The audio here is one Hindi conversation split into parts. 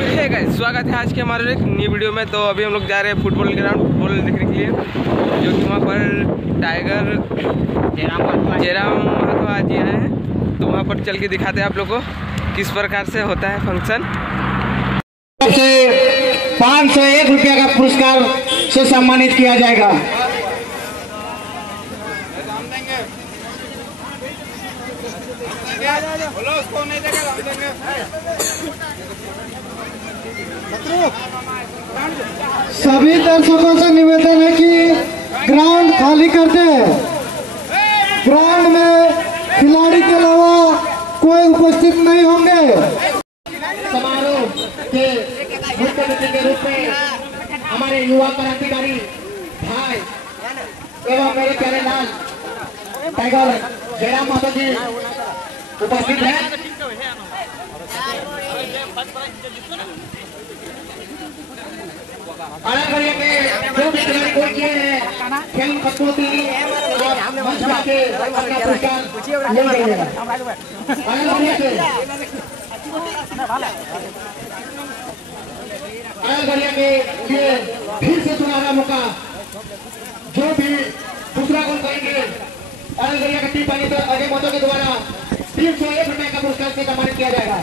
हे गाइस, स्वागत है आज के हमारे एक नई वीडियो में। तो अभी हम लोग जा रहे हैं फुटबॉल ग्राउंड, फुटबॉल देखने के लिए, जो कि वहाँ पर टाइगर जयराम महतो आज आए हैं। तो वहाँ पर चल के दिखाते हैं आप लोग को किस प्रकार से होता है फंक्शन। 501 रुपया का पुरस्कार से सम्मानित किया जाएगा। सभी दर्शकों से निवेदन है कि ग्राउंड खाली कर दे। ग्राउंड में खिलाड़ी के अलावा कोई उपस्थित नहीं होंगे। समारोह के मुख्य अतिथि के रूप में हमारे युवा क्रांतिकारी भाई एवं मेरे प्यारे लाल टाइगर जयराम महतो जी उपस्थित हैं। अलग अलग के जो भी खिलाड़ी कोच किए हैं खेल खत्मोती मंच के अपना पुरस्कार ले जाइएगा। अलग बढ़िया के लिए फिर से सुनहरा मौका, जो भी दूसरा गोल करेंगे अलग बढ़िया का टीम पानी तो अजय महतो के द्वारा 301 रुपए का पुरस्कार से सम्मानित किया जाएगा।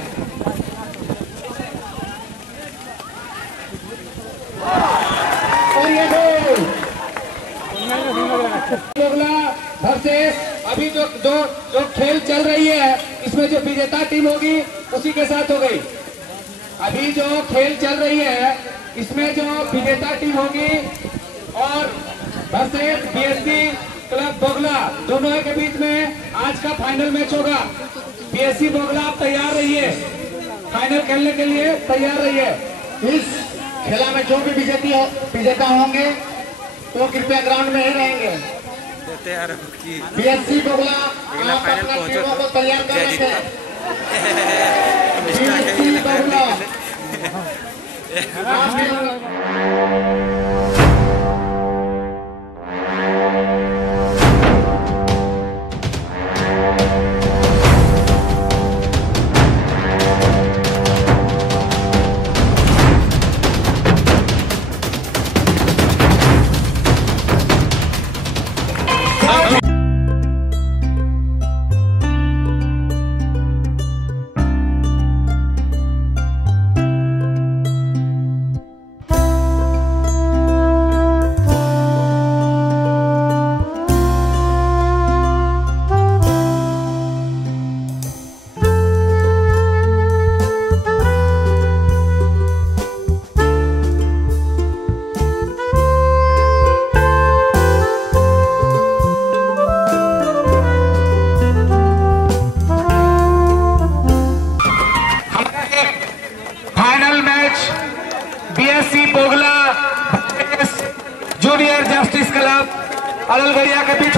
और ये गोल अभी जो खेल चल रही है इसमें जो विजेता टीम होगी उसी के साथ हो गई। अभी जो खेल चल रही है इसमें जो विजेता टीम होगी और वर्सेस बीएससी क्लब बोगला दोनों के बीच में आज का फाइनल मैच होगा। बीएससी बोगला आप तैयार रहिए, फाइनल खेलने के लिए तैयार रहिए। इस खेला में जो भी विजेता होंगे तो कृपया ग्राउंड में ही रहेंगे। बीएससी बोगला आप अपना टीमों को तैयार कर रखें। BSC Bogla BSC Bogla junior justice club Algadiya के बीच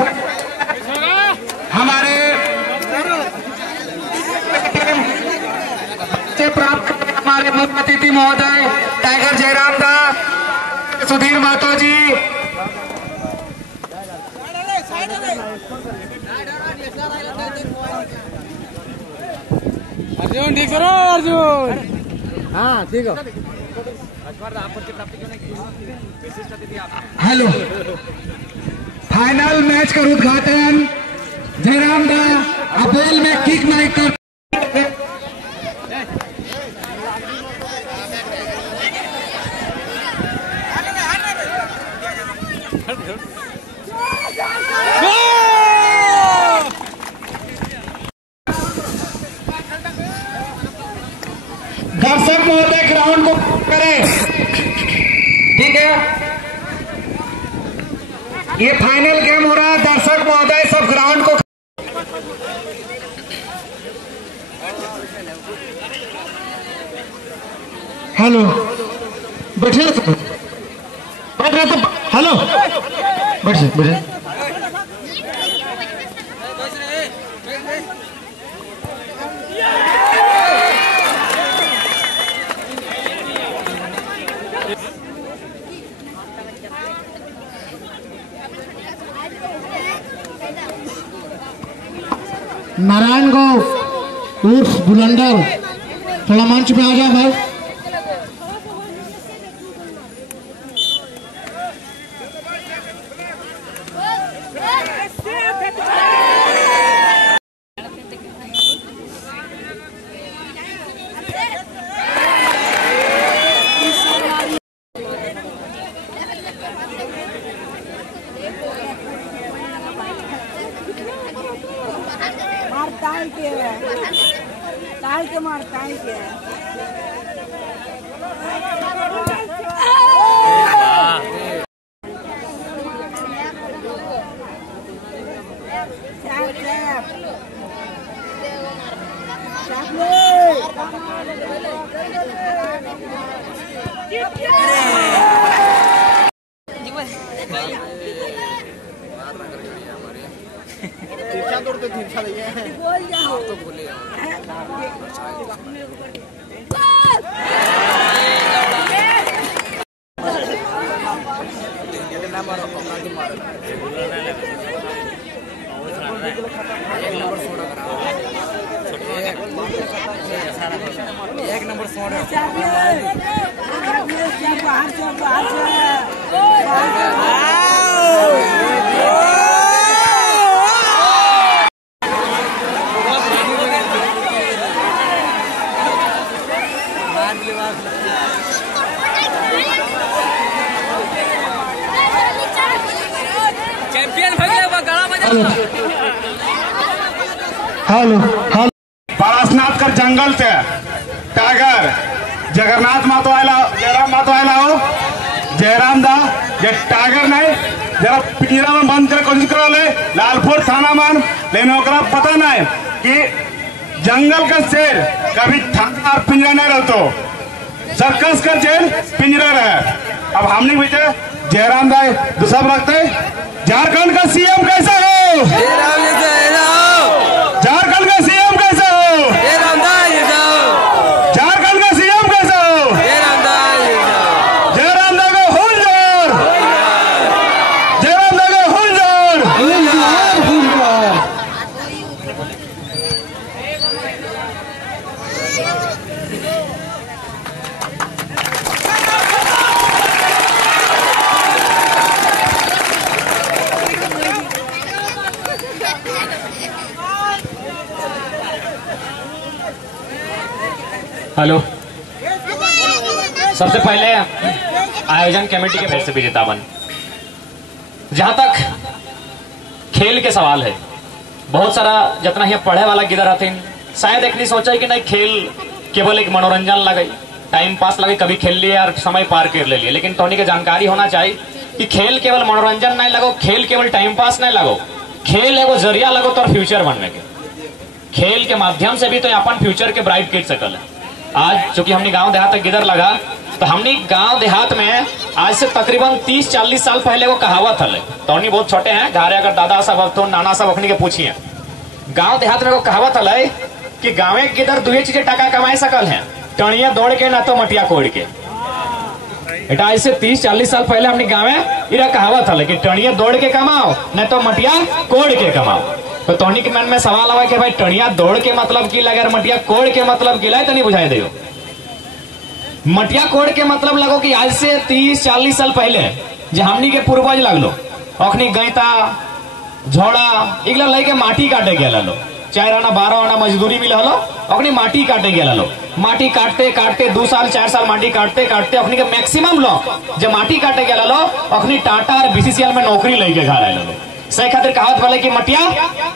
हमारे प्राप्त हमारे मुख्य अतिथि महोदय टाइगर जयराम दा, सुधीर महतो जी, अर्जुन ठीक करो अर्जुन। हाँ ठीक है। हेलो, फाइनल मैच का उद्घाटन जयराम दा अपोल में किक नहीं कर दर्शक महोदय ग्राउंड को करें, ठीक है। ये फाइनल गेम हो रहा है, दर्शक महोदय सब ग्राउंड को। हेलो, बैठे तो बैठ रहे तो हेलो बैठे नारायण गौ उर्फ बुलंदर, थोड़ा मंच पे आ जाओ भाई। एक number champion hello hello Parasnath कर जंगल से टाइगर जगन्नाथ मातो आयला जयराम मातो आयला हो जयराम दा ये टाइगर नहीं जरा पिंजरा में बंद कर कोशिश करो ले लालपुर थाना में लेकिन ओकरा पता नहीं कि जंगल का शेर कभी थाना और पिंजरा नहीं रहतो सर्कस का जेल पिंजरा रहे। अब हमने बेटे जयराम दा दूसरा रखते झारखंड का सीएम कैसा हो झारखंड का सीएम कैसा हो झारखंड का सीएम कैसा हो जयराम दा का हुलझर जयराम दा का हुलझर हेलो, सबसे पहले आयोजन कमेटी के फिर से विजेता बन। जहां तक खेल के सवाल है, बहुत सारा जितना ही पढ़े वाला गिदर रहते शायद एक नहीं सोचा कि नहीं खेल केवल एक मनोरंजन लगे टाइम पास लगे कभी खेल लिए और समय पार कर ले लिए, लेकिन टोनी के जानकारी होना चाहिए कि खेल केवल मनोरंजन नहीं लगो, खेल केवल टाइम पास नहीं लगो, खेल एगो जरिया लगो तो फ्यूचर बनने के। खेल के माध्यम से भी तो अपन फ्यूचर के ब्राइट कर सकल है। आज चूंकि हमने गांव देहात तक गिदर लगा तो हमने गांव देहात में आज से तकरीबन 30-40 साल पहले वो कहावत है, टोनी बहुत छोटे हैं घरे अगर दादा साहब तो नाना साहब अखनी के पूछिए, गांव देहात में वो कहावत है कि गाँव के गिदर दुए चीजें टका कमाए सकल है, टणिया दौड़ के ना तो मटिया कोड़ के। बेटा आज से 30-40 साल पहले हमने गाँव में इरा कहावत है कि टणिया दौड़ के कमाओ न तो मटिया कोड़ के कमाओ। तो टोनी के मन में सवाल आवा कि भाई टणिया दौड़ के मतलब की लगे, मटिया कोड़ के मतलब की लाए तो नहीं बुझाई दे। मटिया कोड़ के मतलब लगो कि आज से 30-40 साल पहले जो हमनी के पूर्वज लगलो अखनी गैता झोड़ा इगला लेके माटी काटे गया लो, 4 आना 12 आना मजदूरी मिल लो अखनी माटी काटे गया लो। माटी काटते काटते 2 साल 4 साल माटी काटते काटते अखनी के मैक्सिमम लोग जब माटी काटे गया लो अखनी टाटा और बीसीसीएल में नौकरी लेके घर आए लो। सही खातिर कहावत वाले की मटिया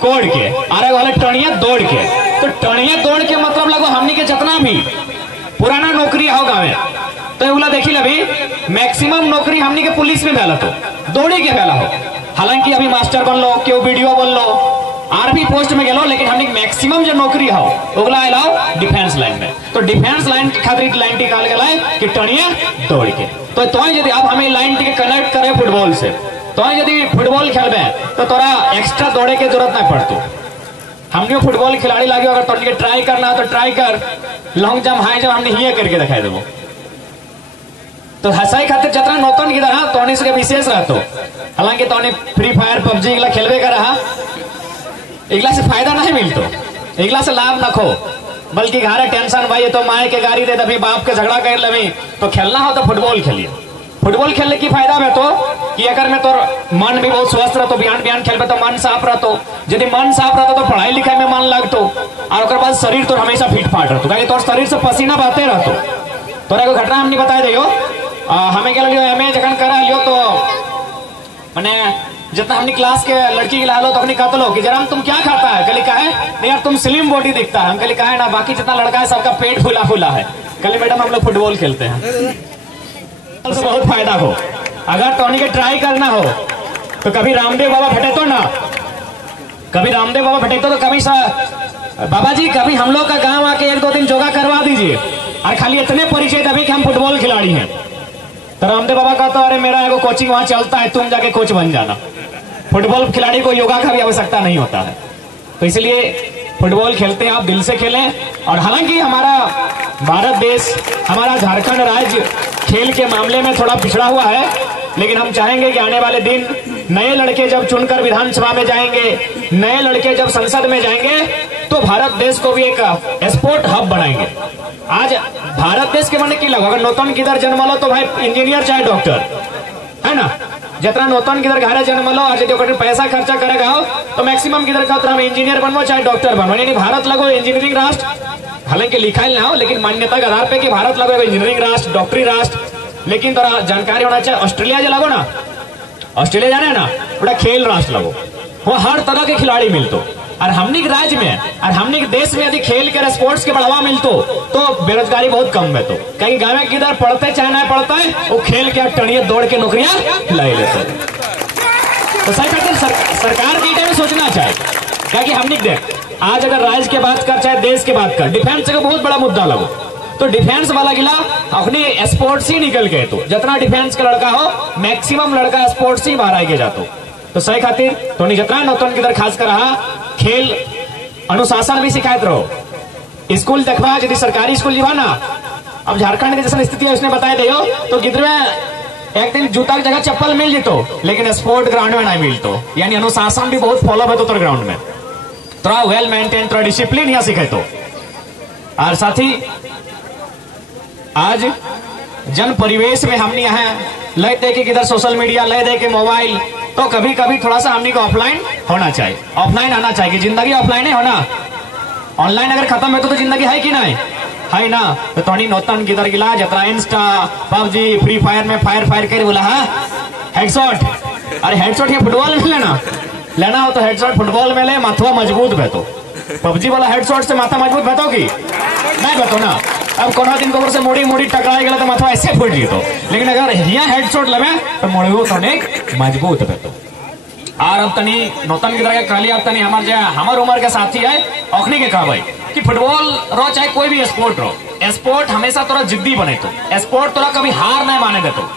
कोड़ के अरे वाले टणिया दौड़ के। तो टणिया दौड़ के मतलब लगो हमनी के जितना भी पुराना नौकरी हो गाँव तो एगुला देखी लभी मैक्सिमम नौकरी हमनी के पुलिस में भेला तो दौड़ी के भेला हो। हालांकि अभी मास्टर बन लो क्यों वीडियो बन लो आर्मी पोस्ट में गेलो, लेकिन हमने मैक्सिमम जो नौकरी हो ओगला आलाओ डिफेंस लाइन में। तो डिफेंस लाइन के खातिर लाइन निकाल के लाए कि टणिया दौड़ के। तो यदि आप हमें लाइन के कनेक्ट करे फुटबॉल से तो यदि फुटबॉल खेलबे तो तोरा एक्स्ट्रा दौड़े की जरूरत नहीं पड़ती। हमने फुटबॉल खिलाड़ी लगे अगर तोड़ के ट्राई करना तो ट्राई कर, लॉन्ग जंप हाई जंप हमने ही करके दिखाई देवो। तो हंसाई खातिर जितना नौतन की तरह तोनी से विशेष रहतो। हालांकि तोनी फ्री फायर पबजी इगला खेलवे का रहा, इगला से फायदा नहीं मिलतो, इगला से लाभ रखो, बल्कि घरे टेंशन भाई तो माए के गाड़ी दे दबी बाप के झगड़ा कर लवी। तो खेलना हो तो फुटबॉल खेलिए। फुटबॉल खेलने की फायदा में तो कि अगर में तो मन भी बहुत स्वस्थ रहतो, बिहान खेलबे तो मन साफ रहतो, यदि मन साफ रहतो तो पढ़ाई लिखाई में मन लगतो और उसके बाद शरीर तो हमेशा फिट फाट रहतो, क्योंकि तोर शरीर से पसीना बहते रहतो। तोरा को घटना हमने बताया दियो हमें क्या लियो एमए जखन करा लियो तो माने जितना हमने क्लास के लड़की के लालो तो हमने कहते लो कि जरा तुम क्या खाता है, कल कहा है नहीं यार तुम स्लिम बॉडी दिखता है, हम कल कहा है ना बाकी जितना लड़का है सबका पेट फूला फूला है। कल मैडम हम लोग फुटबॉल खेलते हैं तो बहुत फायदा हो। अगर टोनी के ट्राई करना हो तो कभी रामदेव बाबा फटे तो ना, कभी रामदेव बाबा फटे तो कभी बाबा जी कभी हम लोग का गांव आके 1-2 दिन योगा करवा दीजिए और खाली इतने परिचय दबे कि हम फुटबॉल खिलाड़ी हैं। तो रामदेव बाबा कहता अरे मेरा एगो कोचिंग वहां चलता है, तुम जाके कोच बन जाना। फुटबॉल खिलाड़ी को योगा का भी आवश्यकता नहीं होता है। तो इसलिए फुटबॉल खेलते हैं आप दिल से खेलें। और हालांकि हमारा भारत देश, हमारा झारखंड राज्य खेल के मामले में थोड़ा पिछड़ा हुआ है, लेकिन हम चाहेंगे कि आने वाले दिन नए लड़के जब चुनकर विधानसभा में जाएंगे, नए लड़के जब संसद में जाएंगे तो भारत देश को भी एक स्पोर्ट हब बनाएंगे। आज भारत देश के बनने की लगा, अगर नौतन किधर जन्म लो तो भाई इंजीनियर चाहे डॉक्टर है ना, जितना नौतन किधर घरे जन्म लो और यदि पैसा खर्चा करेगा हो तो मैक्सिमम किधर का हम इंजीनियर बनवो चाहे डॉक्टर बनवो। यानी भारत लगो इंजीनियरिंग राष्ट्र, हालांकि लिखा ही ना हो लेकिन मान्यता के आधार पे कि भारत लगो इंजीनियरिंग राष्ट्र, डॉक्टरी राष्ट्र। लेकिन थोड़ा जानकारी होना चाहिए, ऑस्ट्रेलिया जो लगो ना, ऑस्ट्रेलिया जाने ना थोड़ा खेल राष्ट्र लगो, वो हर तरह के खिलाड़ी मिलते। और हमने के राज्य में और हमने के देश में यदि खेल के स्पोर्ट्स के बढ़ावा मिलतो तो बेरोजगारी बहुत कम है। तो कहीं गाँव में किधर पढ़ते चाहे ना पढ़ता है वो खेल के टणिये दौड़ के नौकरियां ले लेते। तो सही करते सरकार की टाइम सोचना चाहिए, क्या कि हमने देख आज अगर राज्य के बात कर चाहे देश के बात कर, डिफेंस का बहुत बड़ा मुद्दा लगो तो डिफेंस वाला गिला अपने स्पोर्ट्स ही निकल गए। तो जितना डिफेंस का लड़का हो मैक्सिमम लड़का स्पोर्ट्स ही बाहर आगे जातो। तो सही खातिर तो जितना नौतन किधर खास कर रहा खेल अनुशासन भी सिखाते रहो। स्कूल देखवा यदि सरकारी स्कूल जीवा ना, अब झारखंड की जैसे स्थिति है उसने बताया दे तो गिद्र में एक दिन जूता की जगह चप्पल मिल जीतो लेकिन स्पोर्ट ग्राउंड में नहीं मिलतो। यानी अनुशासन भी बहुत फॉलो है तो ग्राउंड में थोड़ा वेल मेंटेन, थोड़ा डिसिप्लिन यहाँ सीखे। तो और साथ ही आज जन परिवेश में हमने यहाँ लय दे के किधर सोशल मीडिया, लय दे के मोबाइल, तो कभी कभी थोड़ा सा हमने को ऑफलाइन होना चाहिए, ऑफलाइन आना चाहिए। जिंदगी ऑफलाइन है होना, ऑनलाइन अगर खत्म है तो जिंदगी है कि नहीं है ना। तो थोड़ी नौतन किधर गिला जतरा इंस्टा पबजी फ्री फायर में फायर कर बोला है हेडशॉट। अरे हेडशॉट ये फुटबॉल में लेना हो तो हेडशॉट फुटबॉल में ले, माथुआ मजबूत बैठो। पबजी वाला हेडशॉट से माथा मजबूत बैठो कि नहीं बैठो ना। अब कोनो दिन गोबर से मोड़ी टकराई गया तो माथा ऐसे फूट जीतो, लेकिन अगर यहाँ हेडशॉट लगे तो मोड़ो तो मजबूत बैठो। और अब तनी नौतन की तरह कहली अब तनी हमार उम्र के साथी है अखनी के कहा भाई कि फुटबॉल रो चाहे कोई भी स्पोर्ट रो, स्पोर्ट हमेशा तोरा जिद्दी बने। तो स्पोर्ट तोरा कभी हार नहीं माने देतो।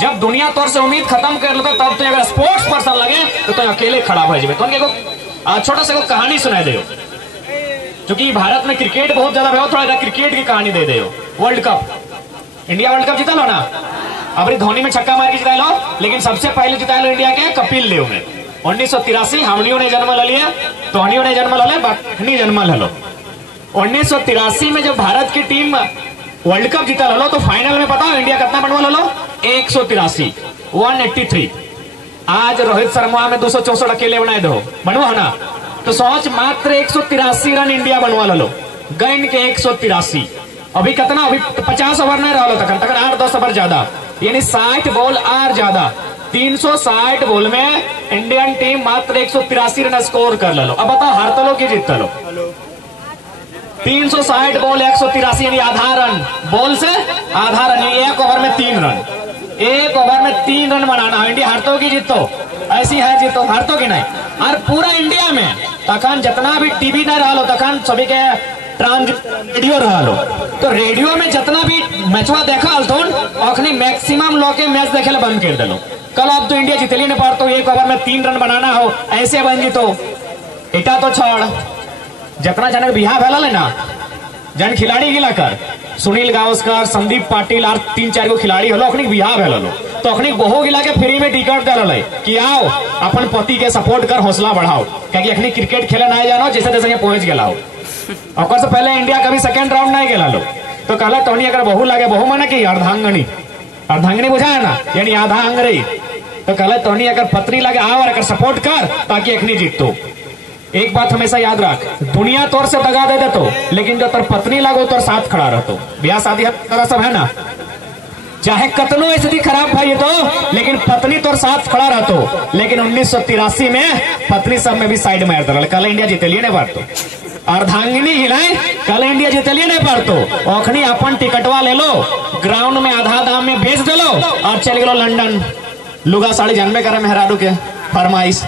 जब दुनिया तौर से उम्मीद खत्म कर लेते तब तो अगर स्पोर्ट्स पर्सन लगे तो अकेले खड़ा हो जाए। तो छोटा सा कहानी सुना दे, क्योंकि भारत में क्रिकेट बहुत ज्यादा है, थोड़ा क्रिकेट की कहानी दे दे। World cup, India world cup जीता लो ना, अब धोनी में छक्का मार के जिता लो, लेकिन सबसे पहले जिता लो इंडिया के कपिल देव में 1983। हमनियों ने जन्म लिया, तोहनियों ने जन्म ले, बाकी जन्म लो। 1983 में जब भारत की टीम वर्ल्ड कप जीता लो तो फाइनल में पता हो इंडिया कितना बनवा लो 183 183। आज रोहित शर्मा में 264 अकेले बनाए दो बनवा ना, तो सोच मात्र 183 रन इंडिया बनवा लो, गैन के 183। अभी कितना, अभी 50 ओवर नहीं रहा तक 8-10 ओवर ज्यादा, यानी 60 बॉल और ज्यादा 360 बॉल में इंडियन टीम मात्र 183 रन स्कोर कर लो। अब बताओ हारता लो कि जीतता लो। 360 बॉल 183 यानी आधा रन, बॉल से आधा रन, एक ओवर में 3 रन, एक ओवर में 3 रन बनाना। इंडिया हारतो कि जीतो, ऐसी है जीतो, हारतो कि नहीं। और पूरा इंडिया में तखन जितना भी टीवी नहीं रहा तखन सभी के ट्रांस रेडियो रहा लो, तो रेडियो में जितना भी मैचवा देखा अखनी मैक्सिमम लोग के मैच देखे बंद कर दिलो। कल अब तो इंडिया जीतली नहीं पारतो, एक ओवर में 3 रन बनाना हो ऐसे बन जीतो। इटा तो छोड़, जितना जन बिहार भेल है ना, जन खिलाड़ी गिला कर सुनील गावस्कर, संदीप पाटिल और 3-4 गो खिलाड़ी हलो अखनी बिहार भेल तो अखनी बहु गिला के फ्री में टिकट दिल कि आओ अपन पति के सपोर्ट कर, हौसला बढ़ाओ, क्योंकि अखनी क्रिकेट खेले नहीं जानो जैसे तैसे पहुंच गया हो। और से पहले इंडिया कभी सेकंड राउंड नहीं गया लो, तो कहला टोनी अगर बहु लगे, बहु माने कि अर्धांगनी, अर्धांगनी बुझा है ना, यानी आधा अंगरी, तो कहला टोनी अगर पत्नी लगे आओ और अगर सपोर्ट कर ताकि अखनी जीतो। एक बात हमेशा याद रख, दुनिया तौर से दगा दे देतो, लेकिन जो तर पत्नी लगो तो साथ खड़ा रहतो। ब्याह शादी तरह सब है ना, चाहे कतनो स्थिति खराब भाई तो, लेकिन पत्नी तो साथ खड़ा रहतो। लेकिन 1983 में पत्नी सब में भी साइड मार दल, कल इंडिया जीतलिए नहीं पारतो। अर्धांगिनी हिलाए, कल इंडिया जीतलिए नहीं पारतो। ओखनी अपन टिकटवा ले लो, ग्राउंड में आधा दाम में बेच दलो और चल गलो लंदन। लुगा साड़ी जानबे करे मेहरारू के फरमाइश।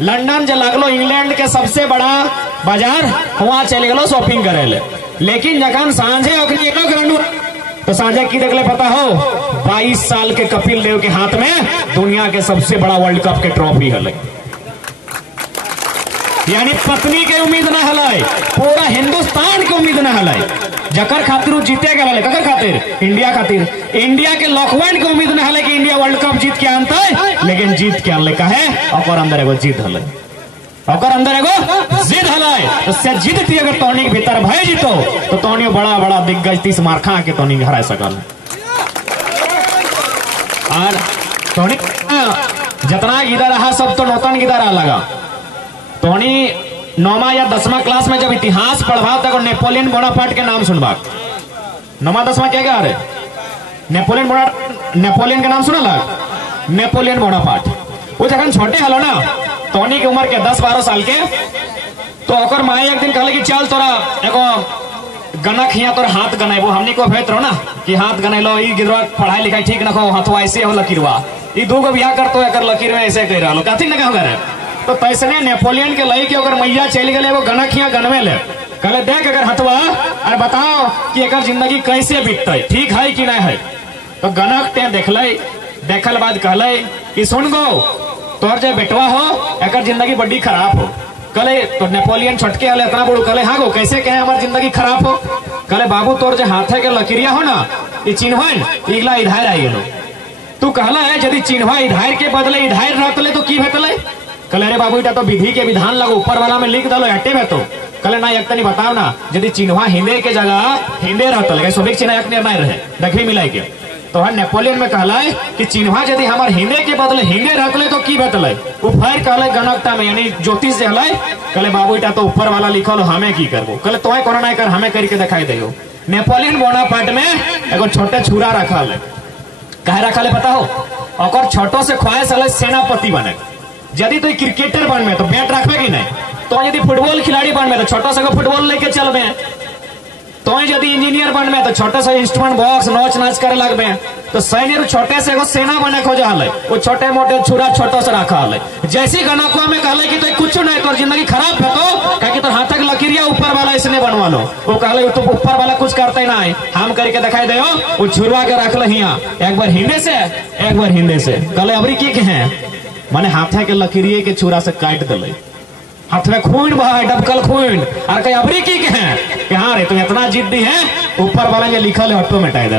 लंदन जो लगलो इंग्लैंड के सबसे बड़ा बाजार, वहां चले गलो शॉपिंग करे ले। लेकिन जखन सांझे ओखनी एलो ग्राउंड तो सांझे की देखले पता हो, 22 साल के कपिल देव के हाथ में दुनिया के सबसे बड़ा वर्ल्ड कप के ट्रॉफी हल। यानी पत्नी के उम्मीद न हल, पूरा हिंदुस्तान के उम्मीद न हल। जकर खातिर जीते गए, ककर खातिर? इंडिया खातिर। इंडिया के लॉकवाइन के उम्मीद न हल कि इंडिया वर्ल्ड कप जीत के आनते, लेकिन जीत के आनले काहे? और अंदर एगो जीत हल, और अंदर एगो जिद हलाय। उससे जिद थी अगर तोनी के भीतर भय जीतो तो तोनी बड़ा बड़ा दिग्गज 30 मार खा के तोनी हरा सकल। और तोनी जितना गिदा रहा सब तो नौतन गिदा रहा लगा। तोनी 9वां या 10वां क्लास में जब इतिहास पढ़वा तक नेपोलियन बोनापार्ट के नाम सुनबा। 9वां 10वां क्या रहे? नेपोलियन के नाम सुना लग? Napoleon Bonaparte. वो जखन छोटे हलो ना, तोनी की उम्र के 10-12 साल के, तो ओकर माए एक दिन कहले कि चल तोरा एगो गनक हिया तोर हाथ गनेबो। हमनी को भेत रहो ना कि हाथ गनेलो, ई गिरवा पढ़ाई लिखाई ठीक न को, हाथवा ऐसे हो लकीरवा, ई दूगो बियाह करतो एकर लकीर में ऐसे कह रहलो, कथी न कहू करे। तो तैसने नेपोलियन के लई के ओकर मैया चल गेले एगो गनक हिया गनवे ले। कहले देख अगर हथवा और बताओ कि एकर जिंदगी कैसे बीतते, ठीक है कि नहीं है। तो गनक ते देखले, देखल बाद कहले कि सुन गो, तोर जो बेटवा हो एकर जिंदगी बड़ी खराब हो। कले तो नेपोलियन छटके हले इतना बड़ू, कले हाँ गो कैसे कहे हमारी जिंदगी खराब हो? कले बाबू तोर जो हाथे के लकीरिया हो ना, ये चिन्हन इगला इधार आई गेलो। तू कहला है यदि चिन्हवा इधार के बदले इधार रहतले तो की भेतले? कले अरे बाबू इटा तो विधि के विधान लगो, ऊपर वाला में लिख दलो हटे में। तो कले ना एक तनी बताओ ना, यदि चिन्हवा हिंदे के जगह हिंदे रहतले, सोबिक चिन्ह एक नहीं रहे देखी मिलाई के, तो हर नेपोलियन में कहला है कि चिन्हवा यदि हमार हिंदे के बदले हिंदे रहतले तो की भेतले? वो फिर कहले गणकता में यानी ज्योतिष से हलाई। कले बाबू इटा तो ऊपर वाला लिखल हमें की करबो? कले तोय कोना नहीं कर, हमें करके दिखाई देयो। नेपोलियन बोनापार्ट में एगो छोटे छुरा रखल है। कहे रखल है पता हो? और छोटो से ख्वाहिश हल सेनापति बने। यदि तो क्रिकेटर बन में तो बैट रखबे कि नहीं, तो यदि फुटबॉल खिलाड़ी बन में तो छोटो से फुटबॉल लेके चलबे, तो यदि इंजीनियर बन में तो छोटे से इंस्ट्रूमेंट बॉक्स नोच नाच करे लगबे। तो सैनिक छोटे से एगो सेना बने खोजा हले, वो छोटे मोटे छुरा छोटो से रखा हले। जैसी गणकवा में कहले कि तो कुछ नहीं, तोर जिंदगी खराब है तो कहे तो हाथ तक लकीरिया ऊपर वाला इसने बनवा लो। वो कहले तो ऊपर वाला कुछ करते नहीं, हम करके दिखाई दे। वो छुरवा के रख हिया, एक बार हिंदे से एक बार हिंदे से। कहले अबरी की है माने हाथे के लकीरिये के छुरा से काट दले, हाथ में खून बहा डबकल खून। और कहीं अबरी की है कि हाँ रे तुम इतना जिद्दी है, ऊपर वाला ये लिखा ले हटो मिटाई दे।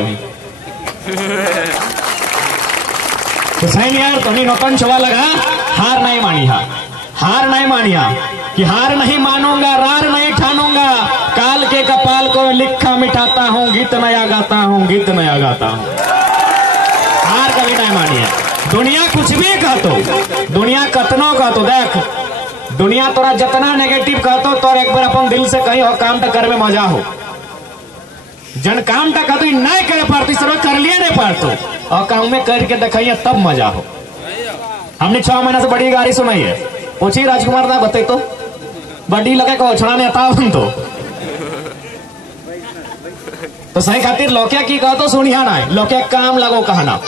तो सही यार तुम्हें नौतन छुआ लगा, हार नहीं मानिया, हार नहीं मानिया कि हार नहीं मानूंगा, रार नहीं ठानूंगा, काल के कपाल को लिखा मिटाता हूँ, गीत नया गाता हूँ, गीत नया गाता हूँ। हार कभी नहीं मानिया। दुनिया कुछ भी कहतो, दुनिया कतनो कहतो, देख दुनिया तोरा जितना नेगेटिव कहतो तो एक बार अपन दिल से कहीं हो काम तो कर में मजा हो। जन काम तो कहतो नहीं करे पारती, सब कर लिया नहीं पारतो, और काम में करके दिखाइए तब मजा हो। हमने 6 महीना से बड़ी गाड़ी सुनाई है, पूछी राजकुमार ना बते तो बड़ी लगे को छड़ा नहीं आता तो सही खातिर लोके की कहतो सुनिया ना, लोके काम लगो कहना,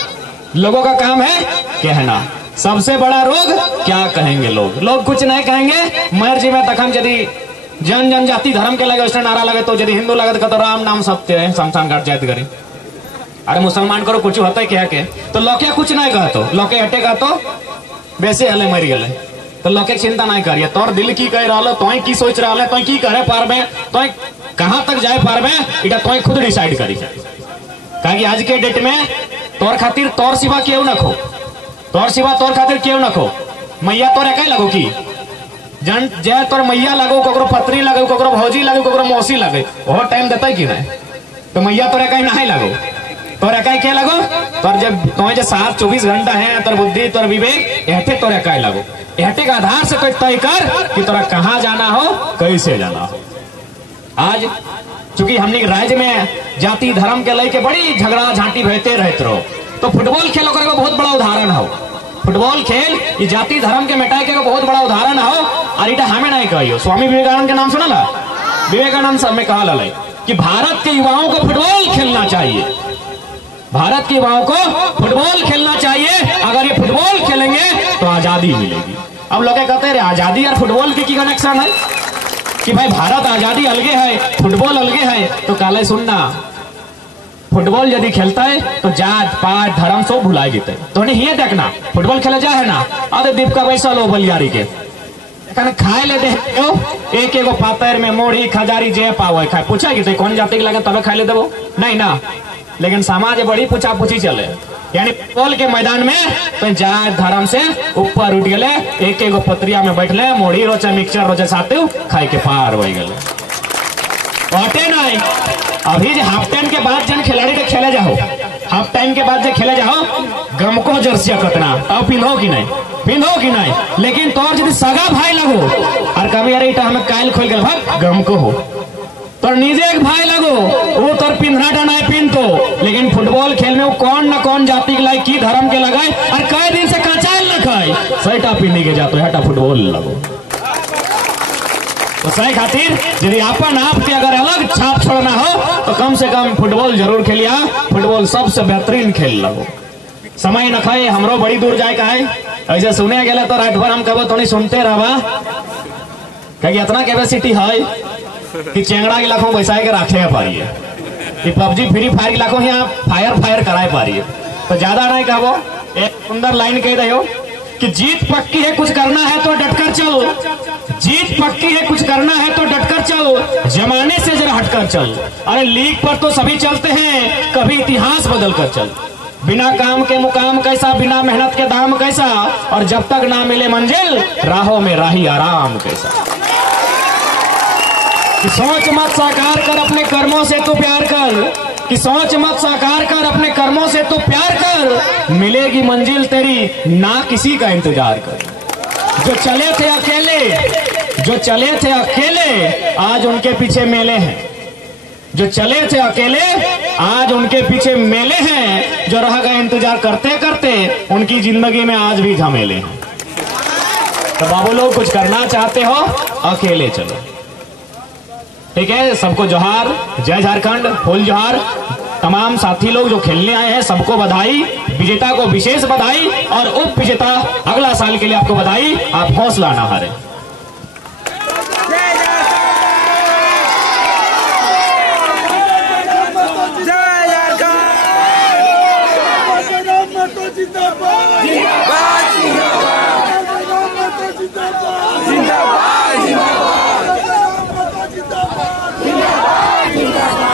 लोगों का काम है कहना। सबसे बड़ा रोग क्या कहेंगे लोग, लोग कुछ नहीं कहेंगे। मर्जी में तखन यदि जन जनजाति धर्म के लगे उसने नारा लगे, तो यदि हिंदू लगे तो राम नाम सत्य है, शमशान घाट जात करी। अरे मुसलमान करो कुछ होता है क्या के, तो लोके कुछ नहीं कहतो, लोके हटे कहतो वैसे हले मर गए, तो लोके चिंता नहीं करिए। तोर दिल की कह रहा, तो की सोच रहा है, तो की करे पारबे, तो कहां तक जाए पारबे, इटा तो खुद डिसाइड करी। कहा आज के डेट में तोर खातिर तोर सिवा क्यों न खो, तोर सिवा तोर खातिर क्यों न खो। मैया तोर एक लगो की जन जय तोर मैया लगो, ककरो पत्री लगो, ककरो भौजी लगो, ककरो मौसी लगे, वो टाइम देता कि नहीं। तो मैया तोर एक नहीं लगो, तोर एक क्या लगो, तोर जब तो 7-24 घंटा है, तोर बुद्धि तोर विवेक एहटे तोर एक लगो। एहटे के आधार से तो तय कर कि तोरा कहाँ जाना हो, कैसे जाना हो। आज चूंकि हमने राज्य में जाति धर्म के लेके बड़ी झगड़ा झांटी बहते रहते रहो। तो फुटबॉल खेल का बहुत बड़ा उदाहरण हो। फुटबॉल खेल ये जाति धर्म के मिटाए के बहुत बड़ा उदाहरण हो। और इटा हमें नहीं कहियो, स्वामी विवेकानंद के नाम सुना ला? विवेकानंद सब में कहा ला कि भारत के युवाओं को फुटबॉल खेलना चाहिए, भारत के युवाओं को फुटबॉल खेलना चाहिए। अगर ये फुटबॉल खेलेंगे तो आजादी मिलेगी। अब लोग कहते हैं आजादी और फुटबॉल की कनेक्शन है कि भाई भारत आजादी अलगे है, फुटबॉल अलगे है। तो काले सुनना, फुटबॉल यदि खेलता है तो जात पात धर्म सब भुला जीते। तो नहीं देखना फुटबॉल खेला जाए ना, अरे दीपका वैसा लो बलियारी के खाए ले दे एक एगो पातर में मोड़ी खजारी जे पावे खाए पूछा कि कौन जाति के लगे तबे खाए ले देवो नहीं ना। लेकिन समाज बड़ी पूछा पूछी चले, यानी फुटबॉल के मैदान में तो जात धर्म से ऊपर उठ गए, एक एगो पत्रिया में बैठले मोड़ी रोचे मिक्सचर रोचे साथे खाए के पार हो गए। हटे नहीं, अभी जो हाफ टाइम के बाद जन खिलाड़ी के खेले जाओ, हाफ टाइम के बाद जो खेले जाओ गम को जर्सी कतना अब पिन्हो कि नहीं, पिन्हो कि नहीं। लेकिन तोर यदि सगा भाई लगो और कभी अरे हमें कायल खोल गए भाग गम को हो तो निजे एक भाई लगो वो तोर पिन्हना डना पिन तो। लेकिन फुटबॉल खेल में वो कौन न कौन जाति के लाई की धर्म के लगाए और कई दिन से कचाल न खाए सैटा पिन्नी के जातो हटा फुटबॉल लगो। तो सही खातिर यदि अपन आप के अगर अलग छाप छोड़ना हो तो कम से कम फुटबॉल जरूर खेलिया। फुटबॉल सबसे बेहतरीन खेल लगो। समय न खाए हमरो बड़ी दूर जाए का है, ऐसे सुने गया तो रात भर हम कहो तो नहीं सुनते रहा कहीं इतना कैपेसिटी है कि चेंगड़ा के लाखों बैसा के रखे पारिए कि पबजी फ्री फायर के लाखों यहाँ फायर कराए पारिए। तो ज्यादा नहीं कहो, एक सुंदर लाइन कह रहे हो कि जीत पक्की है कुछ करना है तो डटकर चल, जीत पक्की है कुछ करना है तो डटकर चल, जमाने से जरा हटकर चल। अरे लीग पर तो सभी चलते हैं, कभी इतिहास बदल कर चल। बिना काम के मुकाम कैसा, बिना मेहनत के दाम कैसा, और जब तक ना मिले मंजिल राहों में राही आराम कैसा। कि सोच मत साकार कर अपने कर्मों से तो प्यार कर, कि सोच मत साकार कर अपने कर्मों से तो प्यार कर, मिलेगी मंजिल तेरी ना किसी का इंतजार कर। जो चले थे अकेले, जो चले थे अकेले आज उनके पीछे मेले हैं, जो चले थे अकेले आज उनके पीछे मेले हैं, जो रह गए इंतजार करते करते उनकी जिंदगी में आज भी झमेले हैं। तो बाबू लोग कुछ करना चाहते हो अकेले चलो, ठीक है। सबको जोहार, जय झारखंड, फुल जोहार। तमाम साथी लोग जो खेलने आए हैं सबको बधाई, विजेता को विशेष बधाई और उप विजेता अगला साल के लिए आपको बधाई। आप हौसला ना हारें।